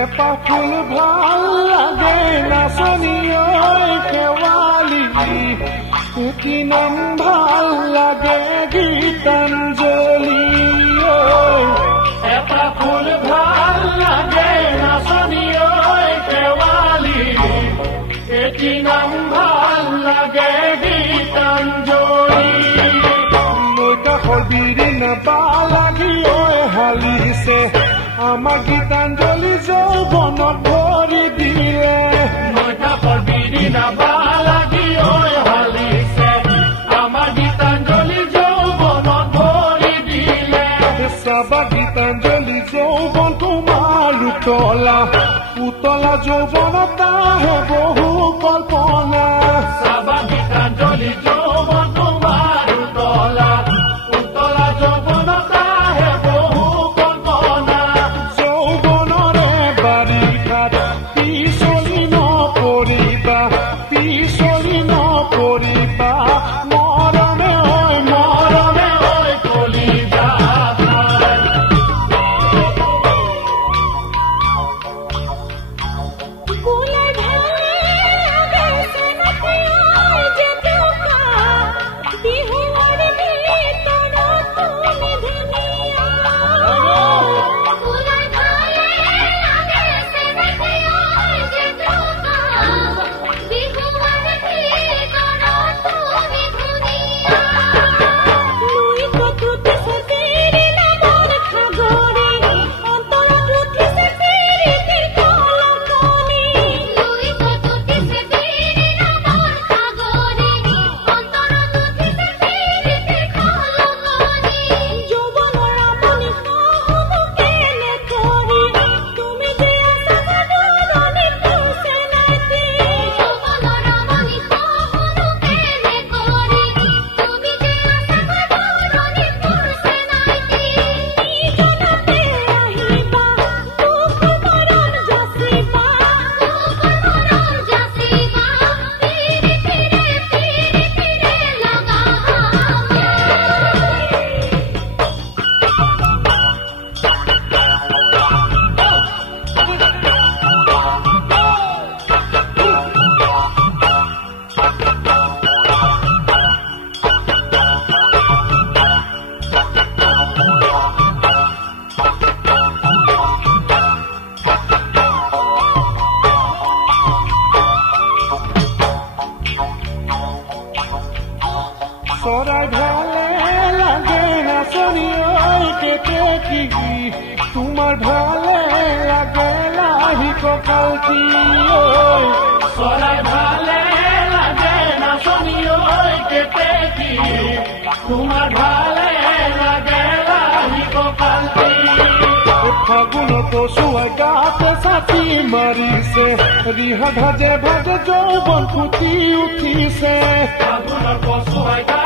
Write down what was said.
এপাহ ফুল ভাল লাগে নাচনী শেৱালি কি নাম ভাল লাগে গীতাঞ্জলি এপাহ ফুল ভাল লাগে নাচনী শেৱালি কি নাম ভাল লাগে গীতাঞ্জলি মোৰ কাষৰ বিৰিণা বা লাগি হালিছে আমাৰ গীতাঞ্জলি যৌৱনত ভৰি দিলে মোৰ কাষৰ বিৰিণা বা লাগি হালিছে আমাৰ গীতাঞ্জলি যৌৱনত ভৰি দিলে চাবা গীতাঞ্জলি যৌৱন তোমাৰ উতলা যৌৱনত আহে বহু কল্পনা চাবা গীতাঞ্জলি যৌৱন তোমাৰ উতলা যৌৱনত আহে বহু কল্পনা যৌৱনৰে বাৰিষাত পিছলি নপৰিবা মৰমে ঐ কলিজা চৰাই ভালে লাগে নাচনী কেতেকী তোমাৰ ভালে লাগে লাহি কঁকালটি চৰাই ভালে লাগে নাচনী কেতেকী তোমাৰ ভালে লাগে লাহি কঁকালটি ফাগুন কচুৱাই গাতে ছাতি মাৰিছে ৰিহা ভাজে যৌৱন ফুটি উঠিছে ফাগুন কচুৱাই